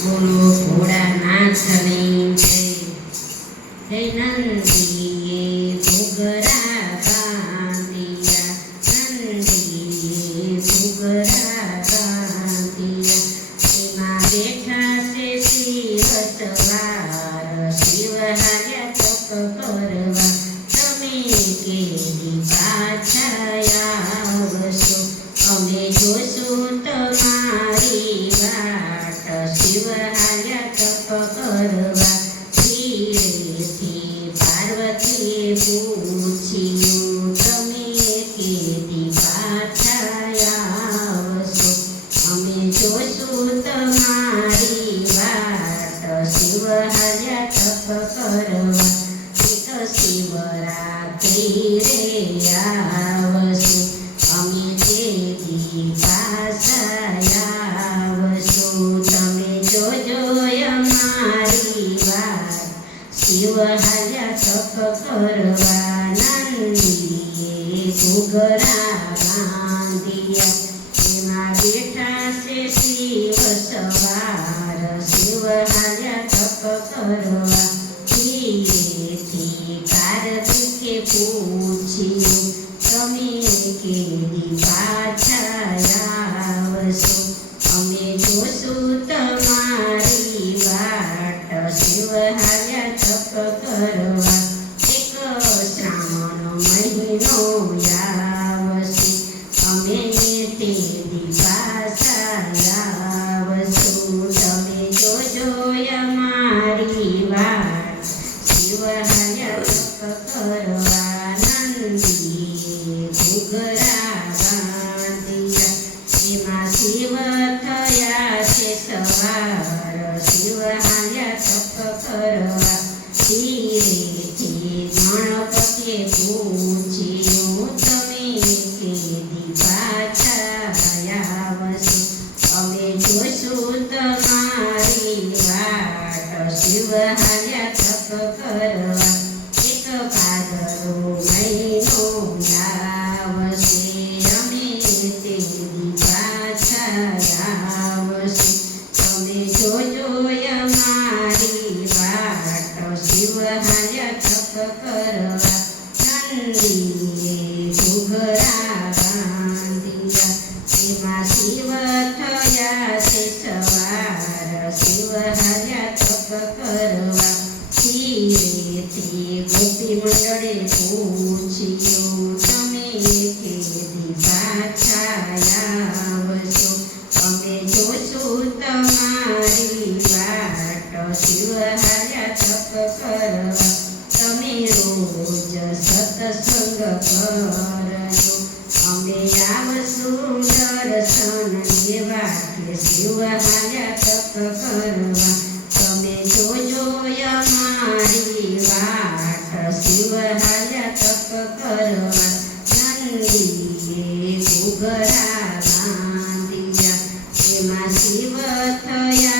બોલો ભોળાનાથની જય નંદીએ ઘૂઘરા બાંધિયા નંદીએ ઘૂઘરા બાંધિયા એમાં બેઠા છે શિવ સવાર શિવ હાર્યા તપ કરવા તમે કેદી પાછા આવશો અમે જોશું તમારી વાટ શિવ હાર્યા તપ કરવા ધીરેથી પાર્વતીએ પૂછ્યું તમે કેદી પાછા આવશો અમે જોશું તમારી વાટ શિવ હાર્યા તપ કરવા એક શિવરાત્રી રે આવશું અમે તેદી પાછા આવશું તમે જોજો અમારી વાત શિવ હાર્યા તપ કરવા નંદીએ ઘૂઘરા બાંધિયા એમાં બેઠા છે શિવ સવાર શિવ હાર્યા તપ કરવા ધીરેથી કાર્તિકે પૂછ્યું તમે કેદી પાછા આવશો અમે જોશું તમારી વાટ શિવ હાર્યા તપ કરવા એક શ્રાવણ મહિનો આવશે અમે તેદી પાછા આવશું તમે જોજો અમારી વાટ શિવ હાર્યા તપ કરવા નંદીએ ઘૂઘરા બાંધિયા એમાં શિવ થયા છે સવાર શિવ હાર્યા તપ કરવા ધીરેથી ગણપતિએ પૂછ્યું તમે કેદી પાછા આવશો અમે જોશું તમારી વાટ શિવ હાર્યા તપ કરવા એક ભાદરવો મહિનો આવશે અમે તેદી પાછા આવશું તમે જોજો અમારી વાટ શિવ હાર્યા તપ કરવા નંદીએ ઘૂઘરા બાંધિયા એમાં શિવ થયા છે સવાર શિવ હાર્યા તપ કરવા ધીરેથી ગોપી મંડળે પૂછ્યું તમે કેદી પાછા આવશો અમે જોશું તમારી વાટ શિવ હાર્યા તપ કરવા તમે રોજ સત્સંગ કરજો અમે આવશું દર્શન દેવા કે શિવ હાર્યા તપ કરવા તમે જોજો અમારી વાટ શિવ હાર્યા તપ કરવા નંદીએ ઘૂઘરા બાંધિયા એમાં શિવ થયા